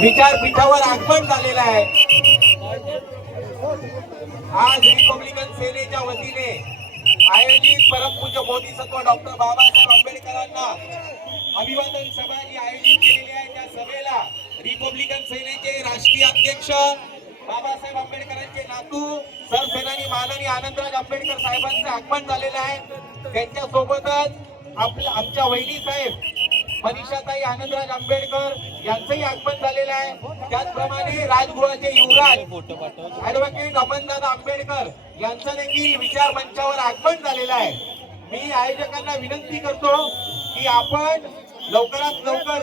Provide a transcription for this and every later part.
विचारपीठावर आगमन झालेलं आहे। आज रिपब्लिकन सेनेच्या वतीने आयोजित परमपूज्य बोधिसत्व डॉक्टर बाबासाहेब आंबेडकरांना अभिवादन सभा जी आयोजित केलेली आहे, त्या सभेला रिपब्लिकन सेनेचे राष्ट्रीय अध्यक्ष बाबासाहेब आंबेडकरांचे नातू सरसेनानी माननीय आनंदराज आंबेडकर साहेबांचं आगमन झालेलं आहे। त्यांच्या सोबतच आमच्या वहिनी साहेब मनीषाताई आनंदराज आंबेडकर यांचंही आगमन झालेलं आहे। त्याचप्रमाणे राजगृहाचे युवराज ऍडव्होकेट अमनदादा आंबेडकर यांचं देखील विचार मंचावर आगमन झालेलं आहे। मी आयोजकांना विनंती करतो की आपण लवकरात लवकर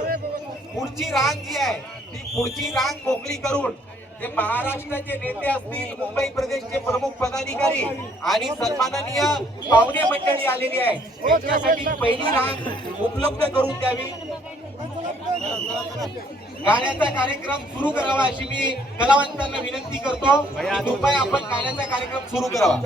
पुढची रांग जी आहे ती पुढची रांग मोकळी करून जे महाराष्ट्राचे नेते असतील, मुंबई प्रदेशचे प्रमुख पदाधिकारी आणि सन्माननीय पाहुणे मंडळी आलेली आहे, त्यांच्यासाठी पहिली रांग उपलब्ध करून द्यावी। गाण्याचा कार्यक्रम सुरू करावा अशी मी कलावंतांना विनंती करतो। कृपया आपण गाण्याचा कार्यक्रम सुरू करावा।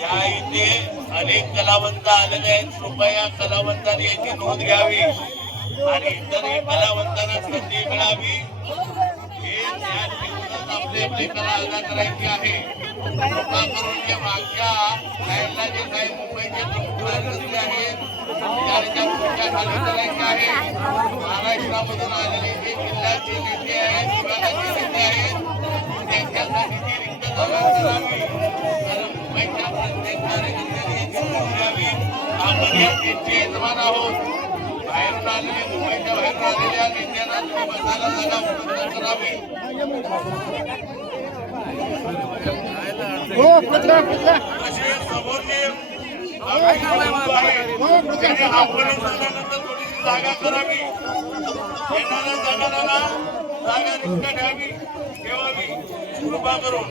या इथे अनेक कलावंत आलेले आहेत, कृपया कलावंतांनी याची नोंद घ्यावी आणि इतरही कलावंतांना संधी मिळावी। हे आपले आपले कला अदा करायची आहे। कृपा करून जे मागच्या साईडला जे काही मुंबईचे प्रमुख नागरिक आहेत त्यांच्या पुढच्या खाली करायचे आहे। महाराष्ट्रामधून आलेले जे जिल्ह्याचे नेते आहेत, विभागाचे नेते आहेत, त्यांच्यासाठी जी रिक्त जागा करावी। मुंबईच्या प्रत्येक कार्यकर्त्यांनी याची नोंद घ्यावी। आपण या सीटचे यजमान आहोत। बाहेरून आलेले, मुंबईच्या बाहेरून आलेल्या नेत्यांना तुम्ही बसायला जागा उपलब्ध करावी। असे समोरचे आपण थोडीशी जागा करावी। येणाऱ्या जगाला जागा रिक्त ठेवावी कृपा करून।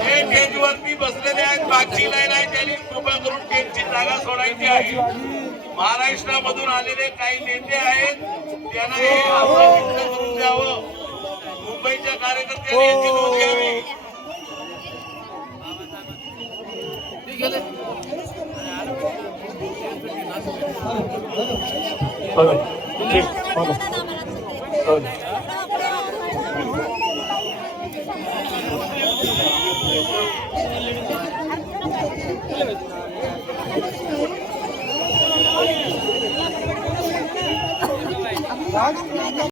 हे स्टेजवरती बसलेले आहेत, मागची लाईन आहे, त्यांनी कृपा करून स्टेजची जागा सोडायची आहे। महाराष्ट्रामधून आलेले काही नेते आहेत, त्यांना हे आपण रिक्त करून द्यावं। मुंबईच्या कार्यकर्त्यांनी याची नोंद घ्यावी।